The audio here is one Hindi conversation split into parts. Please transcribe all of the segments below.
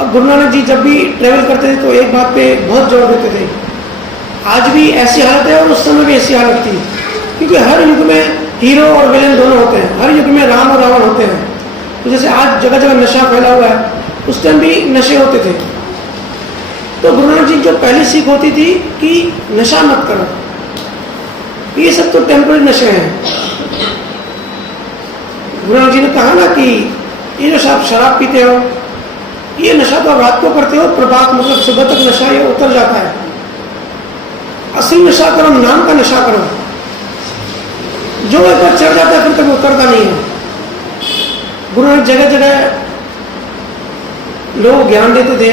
अब गुरु नानक जी जब भी ट्रेवल करते थे तो एक बात पे बहुत जोर देते थे, आज भी ऐसी हालत है और उस समय भी ऐसी हालत थी, क्योंकि हर युग में हीरो और विलेन दोनों होते हैं, हर युग में राम और रावण होते हैं। तो जैसे आज जगह जगह नशा फैला हुआ है, उस टाइम भी नशे होते थे। तो गुरु नानक जी की जो पहली सीख होती थी कि नशा मत करो, ये सब तो टेम्पररी नशे हैं। गुरु नानक जी ने कहा ना कि ये जो आप शराब पीते हो, ये नशा तो आप रात को करते हो, प्रभात मतलब सुबह तक नशा ये उतर जाता है। असली नशा करो, नाम का नशा करो, जो एक बार चढ़ जाता है फिर तक उतरता नहीं है। गुरु नानक जगह जगह लोग ज्ञान देते थे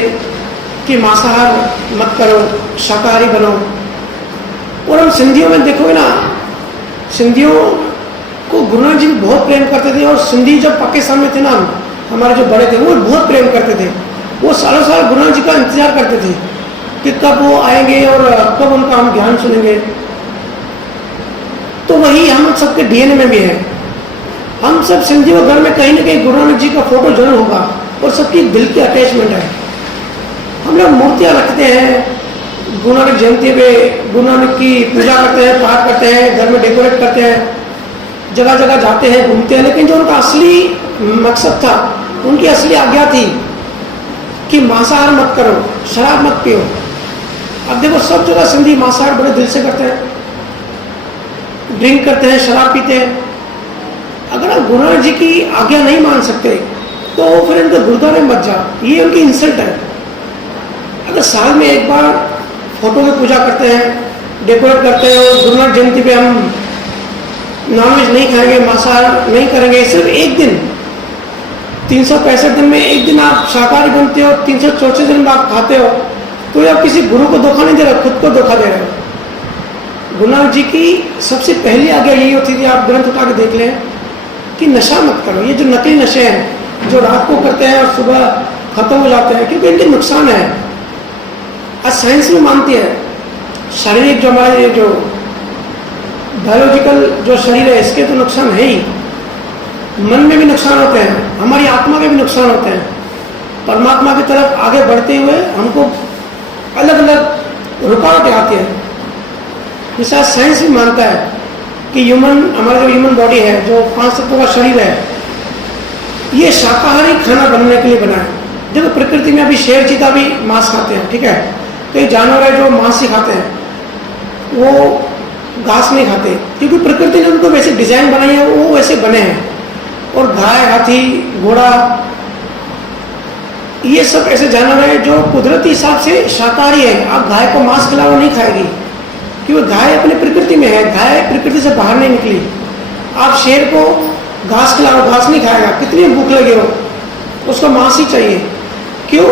कि मांसाहार मत करो, शाकाहारी बनो। और हम सिंधियों में देखोगे ना, सिंधियों को गुरु नानक जी बहुत प्रेम करते थे। और सिंधी जब पाकिस्तान में थे ना, हमारे जो बड़े थे वो बहुत प्रेम करते थे। वो सालों साल गुरु नानक जी का इंतजार करते थे कि कब वो आएंगे और कब उनका हम ज्ञान सुनेंगे। तो वही हम सबके डीएनए में भी है। हम सब सिंधियों घर में कहीं ना कहीं गुरु नानक जी का फोटो जरूर होगा और सबकी दिल की अटैचमेंट है। हम लोग मूर्तियाँ रखते हैं, गुरु नानक जयंती पे गुरु नानक की पूजा करते हैं, पाठ करते हैं, घर में डेकोरेट करते हैं, जगह जगह जाते हैं, घूमते हैं। लेकिन जो उनका असली मकसद था, उनकी असली आज्ञा थी कि मांसाहार मत करो, शराब मत पियो। अब देखो सब जगह सिंधी मांसाहार बड़े दिल से करते हैं, ड्रिंक करते हैं, शराब पीते हैं। अगर आप गुरु नानक जी की आज्ञा नहीं मान सकते तो फिर इनके गुरुद्वारे में मत जाओ, ये उनकी इंसल्ट है। अगर साल में एक बार फोटो की पूजा करते हैं, डेकोरेट करते हैं, और गुरु नानक जयंती पे हम नॉनवेज नहीं खाएंगे, मांसाहार नहीं करेंगे, सिर्फ एक दिन 365 दिन में एक दिन आप शाकाहारी बनते हो, 364 दिन में आप खाते हो, तो आप किसी गुरु को धोखा नहीं दे रहे, खुद को धोखा दे रहे हो। गुरु नानक जी की सबसे पहली आज्ञा यही होती थी, आप ग्रंथ उठा के देख लें, कि नशा मत करो। ये जो नकली नशे हैं जो रात को करते हैं और सुबह खत्म हो जाते हैं, क्योंकि इनके नुकसान है। आज साइंस भी मानती है, शारीरिक जो हमारे जो बायोलॉजिकल जो शरीर है, इसके तो नुकसान है ही, मन में भी नुकसान होते हैं, हमारी आत्मा के भी नुकसान होते हैं। परमात्मा की तरफ आगे बढ़ते हुए हमको अलग अलग रुकावटें आती है। जैसा साइंस भी मानता है कि हमारा जो ह्यूमन बॉडी है, जो 5 तत्वों का शरीर है, ये शाकाहारी खाना बनने के लिए बना है। देखो प्रकृति में अभी शेर चीता भी मांस खाते हैं, ठीक है, कई जानवर है जो मांस ही खाते हैं, वो घास नहीं खाते, क्योंकि प्रकृति ने उनको वैसे डिजाइन बनाई है, वो वैसे बने हैं। और गाय, हाथी, घोड़ा, ये सब ऐसे जानवर हैं जो कुदरती हिसाब से शाकाहारी है। आप गाय को मांस खिलाओ नहीं खाएगी, क्योंकि गाय अपनी प्रकृति में है, गाय प्रकृति से बाहर नहीं निकली। आप शेर को घास खिलाओ, घास नहीं खाएगा, कितनी भूख लगे हो, उसको मांस ही चाहिए। क्यों?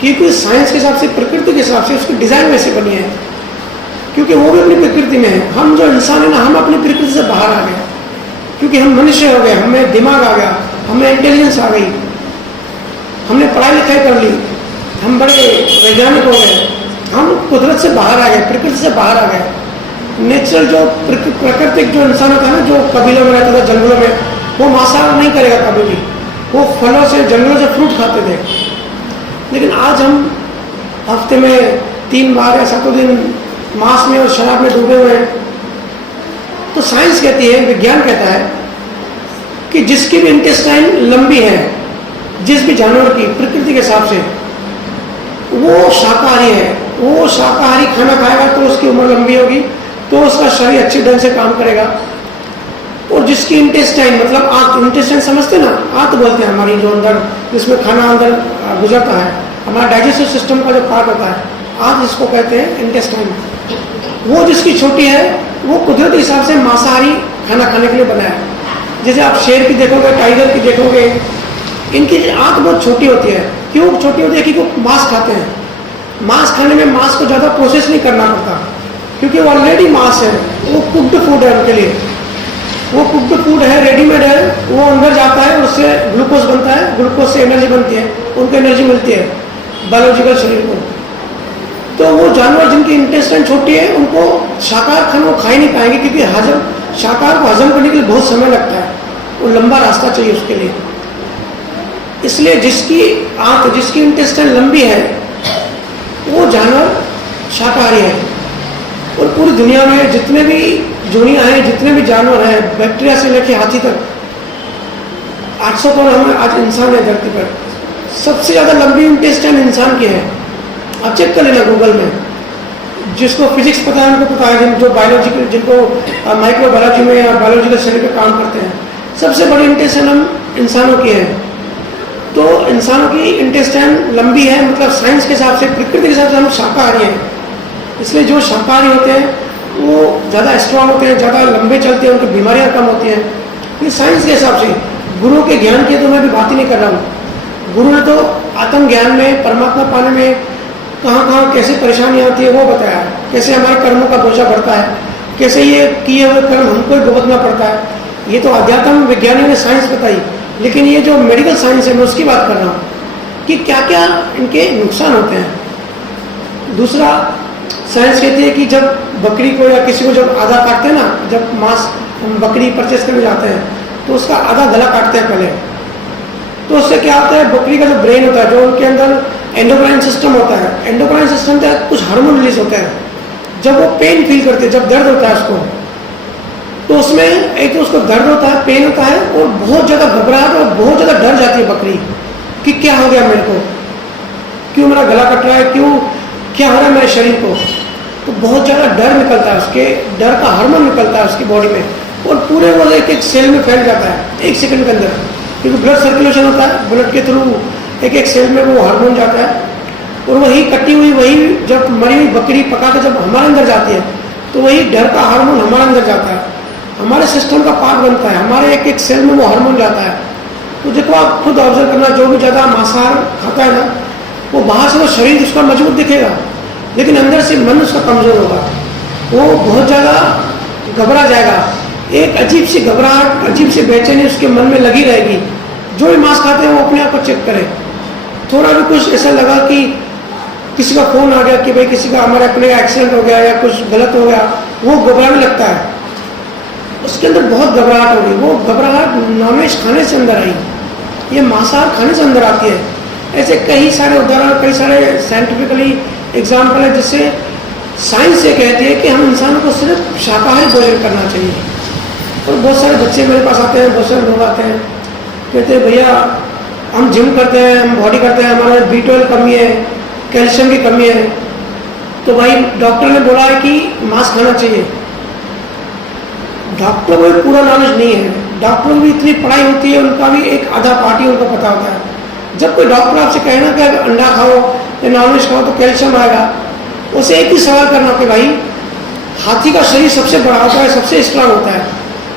क्योंकि साइंस के हिसाब से, प्रकृति के हिसाब से उसकी डिजाइन वैसे बनी है, क्योंकि वो भी अपनी प्रकृति में है। हम जो इंसान है ना, हम अपनी प्रकृति से बाहर आ गए, क्योंकि हम मनुष्य हो गए, हमें दिमाग आ गया, हमें इंटेलिजेंस आ गई, हमने पढ़ाई लिखाई कर ली, हम बड़े वैज्ञानिक हो गए, हम कुदरत से बाहर आ गए, प्रकृति से बाहर आ गए। नेचुरल जो प्राकृतिक जो इंसान होता है ना, जो कबीलों में रहता था, जंगलों में, वो मांसाहार नहीं करेगा कभी भी, वो फलों से, जंगलों से फ्रूट खाते थे। लेकिन आज हम हफ्ते में 3 बार या 7 दिन मांस में और शराब में डूबे हुए हैं। तो साइंस कहती है, विज्ञान कहता है कि जिसकी भी इंटेस्टाइन लंबी है, जिस भी जानवर की प्रकृति के हिसाब से, वो शाकाहारी है, वो शाकाहारी खाना खाएगा तो उसकी उम्र लंबी होगी, तो उसका शरीर अच्छे ढंग से काम करेगा। और जिसकी इंटेस्टाइन मतलब आंत, इंटेस्टाइन समझते ना, आंत बोलते हैं हमारी, जो अंदर जिसमें खाना अंदर गुजरता है, हमारा डाइजेस्टिव सिस्टम का जो पार्ट होता है, आंत जिसको कहते हैं इंटेस्टाइन, वो जिसकी छोटी है, वो कुदरती हिसाब से मांसाहारी खाना खाने के लिए बना है। जैसे आप शेर की देखोगे, टाइगर की देखोगे, इनकी आंत बहुत छोटी होती है। क्यों छोटी होती है? क्योंकि वो मांस खाते हैं। मांस खाने में मांस को ज़्यादा प्रोसेस नहीं करना पड़ता, क्योंकि वो ऑलरेडी मांस है, वो कुक्ड फूड है उनके लिए, वो कुक्ड फूड है, रेडीमेड है, वो अंदर जाता है, उससे ग्लूकोज बनता है, ग्लूकोज से एनर्जी बनती है, उनको एनर्जी मिलती है बायोलॉजिकल शरीर को। तो वो जानवर जिनकी इंटेस्टाइन छोटी है, उनको शाकाहार खाना वो खा ही नहीं पाएंगे, क्योंकि शाकाहार को हजम करने के लिए बहुत समय लगता है, वो लंबा रास्ता चाहिए उसके लिए। इसलिए जिसकी आंत, जिसकी इंटेस्टाइन लंबी है, वो जानवर शाकाहारी है। और पूरी दुनिया में जितने भी दुनिया है, जितने भी जानवर हैं, बैक्टीरिया से लेकर हाथी तक, 800 करोड़ हमें आज इंसान है धरती पर, सबसे ज़्यादा लंबी इंटेस्टाइन इंसान की है। आप चेक कर लेना गूगल में, जिसको फिजिक्स पता है उनको पता है, जो बायोलॉजिकल, जिनको माइक्रोबायोलॉजी में या बायोलॉजिकल स्टडी पे काम करते हैं, सबसे बड़ी इंटेस्टाइन हम इंसानों की है। तो इंसानों की इंटेस्टाइन लंबी है, मतलब साइंस के हिसाब से, प्रकृति के हिसाब से हम शाकाहारी हैं। इसलिए जो शाकाहारी होते हैं वो ज़्यादा स्ट्रांग होते हैं, ज़्यादा लंबे चलते हैं, उनकी बीमारियाँ कम होती हैं। ये साइंस के हिसाब से, गुरु के ज्ञान की तो मैं भी बात ही नहीं कर रहा हूँ। गुरु ने तो आत्म ज्ञान में, परमात्मा पाने में कहाँ कहाँ कैसे परेशानी आती है वो बताया है, कैसे हमारे कर्मों का बोझा बढ़ता है, कैसे ये किए हुए कर्म हमको ही भुगतना पड़ता है। ये तो अध्यात्म विज्ञानियों ने साइंस बताई, लेकिन ये जो मेडिकल साइंस है मैं उसकी बात कर रहा हूँ कि क्या क्या इनके नुकसान होते हैं। दूसरा, साइंस कहती है कि जब बकरी को या किसी को जब आधा काटते हैं ना, जब मांस हम बकरी परचेस करने जाते हैं तो उसका आधा गला काटते हैं पहले, तो उससे क्या होता है, बकरी का जो ब्रेन होता है, जो उनके अंदर एंडोक्राइन सिस्टम होता है, एंडोक्राइन सिस्टम से कुछ हार्मोन रिलीज होता है। जब वो पेन फील करते हैं, जब दर्द होता है उसको, तो उसमें एक तो उसको दर्द होता है, पेन होता है, और बहुत ज़्यादा घबराहट और बहुत ज़्यादा डर जाती है बकरी कि क्या हो गया मेरे को, क्यों मेरा गला कट रहा है, क्यों क्या हो रहा है मेरे शरीर को। तो बहुत ज़्यादा डर निकलता है, उसके डर का हार्मोन निकलता है उसकी बॉडी में, और पूरे वो एक एक सेल में फैल जाता है 1 सेकंड के अंदर, क्योंकि ब्लड सर्कुलेशन होता है, ब्लड के थ्रू एक एक सेल में वो हार्मोन जाता है। और वही कटी हुई, वही जब मरी हुई बकरी पका के जब हमारे अंदर जाती है तो वही डर का हार्मोन हमारे अंदर जाता है, हमारे सिस्टम का पार्ट बनता है, हमारे एक एक सेल में वो हार्मोन जाता है। तो देखो आप खुद ऑब्जर्व करना, जो भी ज़्यादा मांसाहार खाता है ना, वो बाहर से वो शरीर उसका मजबूत दिखेगा, लेकिन अंदर से मन उसका कमज़ोर होगा, वो बहुत ज़्यादा घबरा जाएगा, एक अजीब सी घबराहट, अजीब सी बेचैनी उसके मन में लगी रहेगी। जो भी मांस खाते हैं वो अपने आप को चेक करें, थोड़ा भी कुछ ऐसा लगा कि किसी का फ़ोन आ गया कि भाई किसी का हमारे अपने का एक्सीडेंट हो गया या कुछ गलत हो गया, वो घबराने लगता है, उसके अंदर बहुत घबराहट होगी। वो घबराहट नॉनवेज खाने से अंदर आई, ये मांसाहार खाने से अंदर आती है। ऐसे कई सारे उदाहरण, कई सारे साइंटिफिकली एग्जाम्पल है, जिससे साइंस ये कहती है कि हम इंसानों को सिर्फ शाकाहारी भोजन करना चाहिए। और बहुत सारे बच्चे मेरे पास आते हैं, बहुत सारे लोग आते हैं, कहते हैं भैया हम जिम करते हैं, हम बॉडी करते हैं, हमारा B12 कमी है, कैल्शियम की कमी है, तो भाई डॉक्टर ने बोला है कि मांस खाना चाहिए। डॉक्टर को पूरा नॉलेज नहीं है, डॉक्टरों की इतनी पढ़ाई होती है, उनका भी एक आधा पार्ट ही उनको पता होता है। जब कोई डॉक्टर आपसे कहे ना कि अगर अंडा खाओ या नॉनवेज खाओ तो कैल्शियम आएगा, उसे एक ही सवाल करना कि भाई हाथी का शरीर सबसे बड़ा होता है, सबसे स्ट्रांग होता है,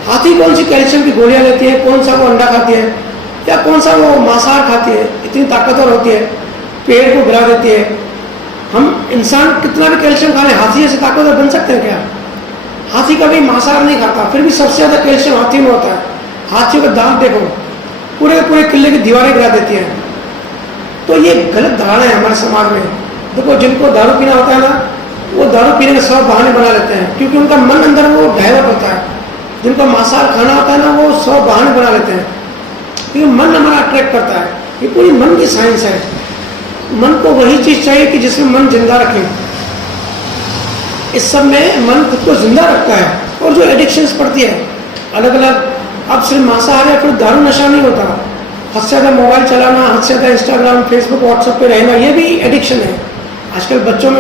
हाथी कौन सी कैल्शियम की गोलियां लेती है, कौन सा वो अंडा खाती है या कौन सा वो मांसाहार खाती है, इतनी ताकतवर होती है, पेड़ को गिरा देती है। हम इंसान कितना भी कैल्शियम खा लें, हाथी ऐसे ताकतवर बन सकते हैं क्या? हाथी कभी मांसाहार नहीं खाता, फिर भी सबसे ज़्यादा कैल्शियम हाथी में होता है। हाथियों का दांत देखो, पूरे पूरे किले की दीवारें गिरा देती हैं। तो ये गलत धारणा है हमारे समाज में। देखो जिनको दारू पीना होता है ना, वो दारू पीने के 100 बहाने बना लेते हैं, क्योंकि उनका मन अंदर वो डाइवर्ट होता है। जिनको मांसाहार खाना होता है ना, वो 100 बहाने बना लेते हैं, क्योंकि मन हमारा अट्रैक्ट करता है। ये पूरी मन की साइंस है। मन को वही चीज़ चाहिए कि जिसमें मन जिंदा रखे। इस सब में मन खुद को जिंदा रखता है। और जो एडिक्शंस पड़ती है अलग अलग, अब सिर्फ मांसाहार या फिर दारू नशा नहीं होता, हद से ज़्यादा मोबाइल चलाना, हद से ज़्यादा इंस्टाग्राम, फेसबुक, व्हाट्सएप पे रहना, ये भी एडिक्शन है। आजकल बच्चों में